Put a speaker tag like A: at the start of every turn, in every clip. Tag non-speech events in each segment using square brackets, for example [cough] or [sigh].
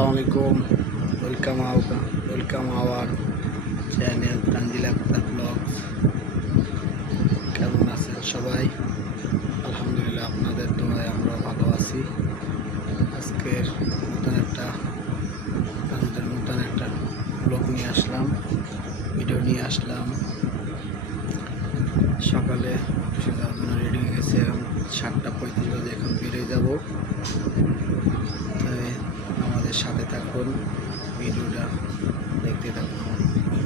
A: আসসালামু আলাইকুম welcome welcome our channel Tanzil Akter blogs কেমন আছেন সবাই? আলহামদুলিল্লাহ, আপনাদের দোয়ায় আমরা ভালো আছি। আজকের নতুন একটা, আপনাদের নতুন একটা ব্লগ নিয়ে আসলাম ভিডিও নিয়ে আসলাম। সকালে জন্য রেডি হয়ে গেছে সাতটা পঁয়ত্রিশ বাজে এখন বেরিয়ে যাব। আমাদের সাথে থাকুন, ভিডিওটা দেখতে থাকুন।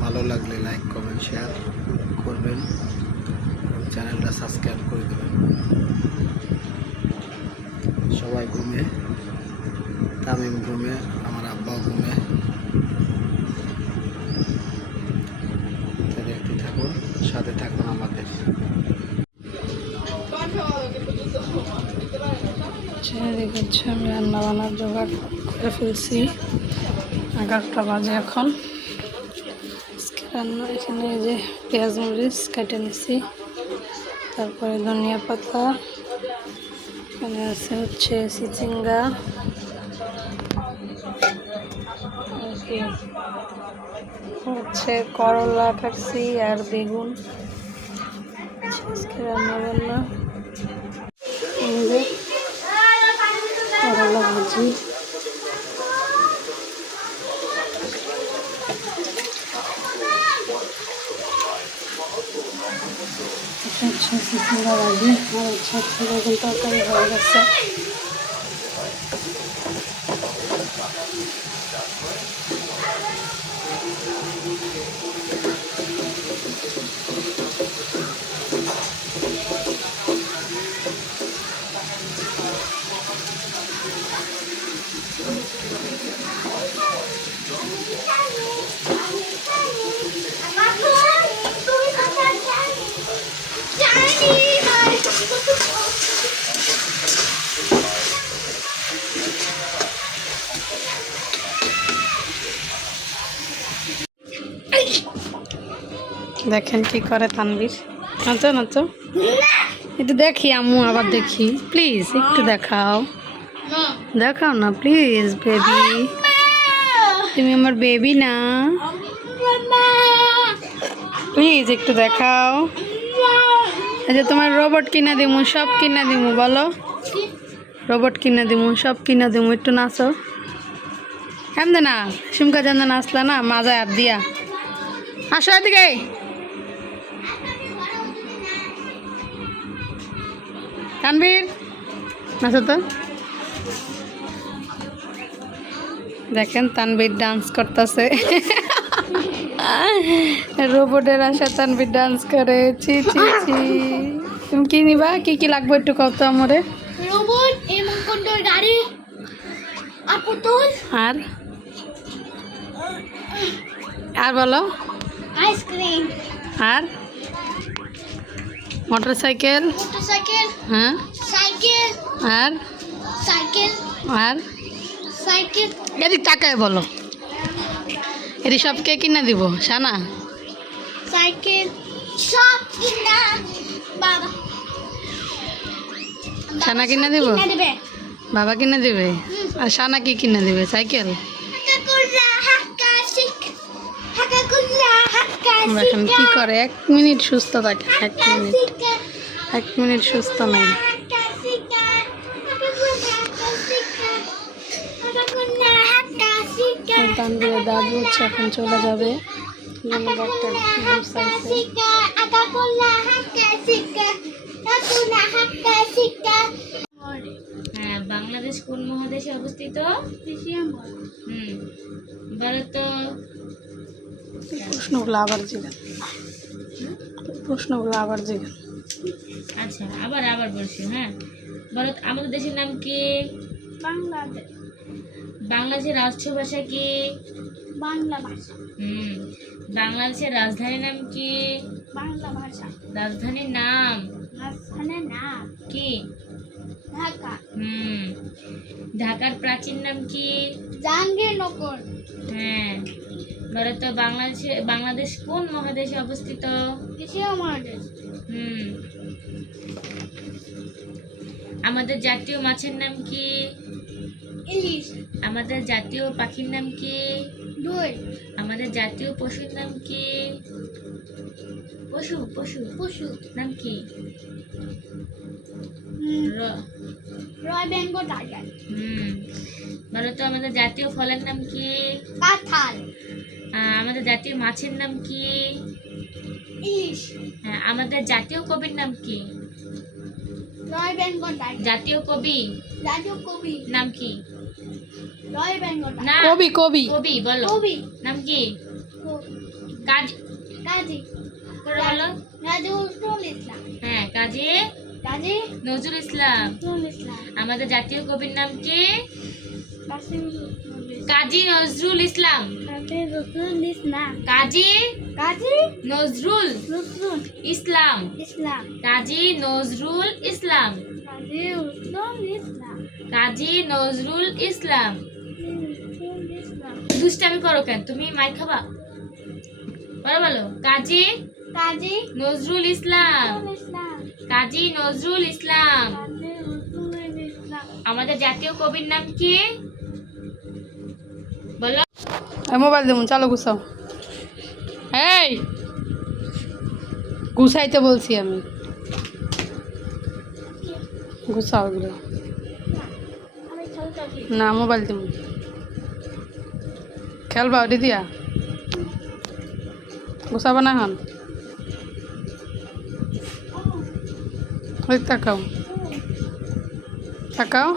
A: ভালো লাগলে লাইক কমেন্ট শেয়ার করবেন। চ্যানেলটা সাবস্ক্রাইব করে দেবেন। সবাই ঘুমে, তামিম ঘুমে, আমার আব্বাও ঘুমে। দেখতে থাকুন, সাথে থাকুন আমাদের।
B: চারিদিকে হচ্ছে আমি রান্না বান্নার জোগাড় করে ফেলছি। এগারোটা বাজে এখন। রান্না এখানে এই যে পেঁয়াজ মরিচ কেটে নিছি, তারপরে ধনিয়া পাতা, এখানে আছে হচ্ছে কি হচ্ছে করলা কাটছি আর বেগুন। আজকে এই যে করলা ভাজি এটা হচ্ছে চিচিঙ্গা ভাজি আর হচ্ছে বেগুন তরকারি দেখেন কি করে তানবীর নাচো নাচো। একটু দেখি আম্মু, আবার দেখি। প্লিজ একটু দেখাও। দেখাও না প্লিজ বেবি তুমি আমার বেবি না। প্লিজ একটু দেখাও। আচ্ছা তোমার রোবট কিনা দিমু, সব কিনা দিমু, বলো। রোবট কিনা দিমু, সব কিনা দিমু, একটু নাচো। কেমন না? সুমকা জান নাচলা না মাজা হাত দিয়া। আসো এদিকে। তানবীর নাচো তো। দেখেন তানবীর ডান্স করতেছে। [laughs] রোবটের আশা তানবীর ডান্স করে। ছি ছি ছি। তুমি কি নিবা? কি কি লাগবে একটু কত আমরে?
C: রোবট কন্ট্রোল গাড়ি? আর পুতুল
B: আর? আর বলো।
C: Ice cream.
B: আর? Motorcycle
C: motorcycle.
B: হ্যাঁ?
C: সাইকেল।
B: আর?
C: সাইকেল।
B: আর?
C: সাইকেল।
B: এদিক টাকায় বলো। সব কে কিনে দিব সানা
C: সাইকেল সব কিনা বাবা।
B: ছানা কিনে দিব? বাবা কিনে দিবে? আর সানা কি কিনে দিবে? সাইকেল? দেখেন কি করে? এক মিনিট সুস্থ থাকে এক মিনিট। এক মিনিট সুস্থ নাই। তানবিরের দাদু হচ্ছে এখন চলে যাবে.
D: হ্যাঁ বাংলাদেশ কোন মহাদেশে অবস্থিত? হুম বলো তো
B: প্রশ্নগুলো আবার জিগান প্রশ্নগুলো আবার জিগান
D: আচ্ছা আবার আবার বলছি হ্যাঁ। ভারত আমাদের দেশের নাম কি?
C: বাংলাদেশ।
D: বাংলাদেশের রাষ্ট্র ভাষা কি?
C: বাংলা ভাষা।
D: হুম বাংলাদেশের রাজধানীর নাম কি?
C: বাংলা ভাষা।
D: রাজধানীর নাম?
C: রাজধানীর নাম?
D: কি?
C: ঢাকা।
D: হুম ঢাকার প্রাচীন নাম কি?
C: জাহাঙ্গীরনগর।
D: হ্যাঁ বলো তো বাংলাদেশে বাংলাদেশ কোন মহাদেশে অবস্থিত?
C: এশিয়া মহাদেশ।
D: হুম আমাদের জাতীয় মাছের নাম কি?
C: ইলিশ।
D: আমাদের জাতীয় পাখির নাম কি?
C: দুই।
D: আমাদের জাতীয় পশুর নাম কি? পশু পশু
C: পশু।
D: নাম কি?
C: Royal Bengal tiger.
D: হুম। বলো তো আমাদের জাতীয় ফলের নাম কি?
C: কাঁঠাল।
D: আমাদের জাতীয় মাছের নাম কি?
C: ইলিশ।
D: হ্যাঁ, আমাদের জাতীয় কবির নাম কি?
C: Royal Bengal tiger.
D: জাতীয় কবি।
C: জাতীয় কবি।
D: নাম কি?
B: কবি কবি
D: কবি বলো
C: কবি
D: নাম কি কাজ
C: কাজী
D: বলো
C: নজরুল ইসলাম
D: হ্যাঁ কাজী
C: কাজী
D: নজরুল ইসলাম আমাদের জাতীয় কবির নাম কি
C: কাসিম নজরুল ইসলাম
D: কাজী নজরুল ইসলাম
C: কাজী নজরুল ইসলাম
D: কাজী
C: কাজী
D: নজরুল
C: নজরুল
D: ইসলাম
C: ইসলাম
D: কাজী নজরুল ইসলাম
C: কাজী নজরুল ইসলাম
D: দুষ্টামি করো কেন? তুমি মাই খাবা? বলো বলো। কাজী
C: কাজী
D: নজরুল ইসলাম। কাজী নজরুল ইসলাম।
C: কাজী নজরুল ইসলাম।
D: আমাদের জাতীয় কবির নাম কি? বলো।
B: মোবাইল দেবো চালো গুছাও। এই! গুছাইতে বলছি আমি। গুছাও এগুলো। না মোবাইল দেবো খেলবা ওটি দিয়া। গুছাবা না হন? তাকাও। তাকাও।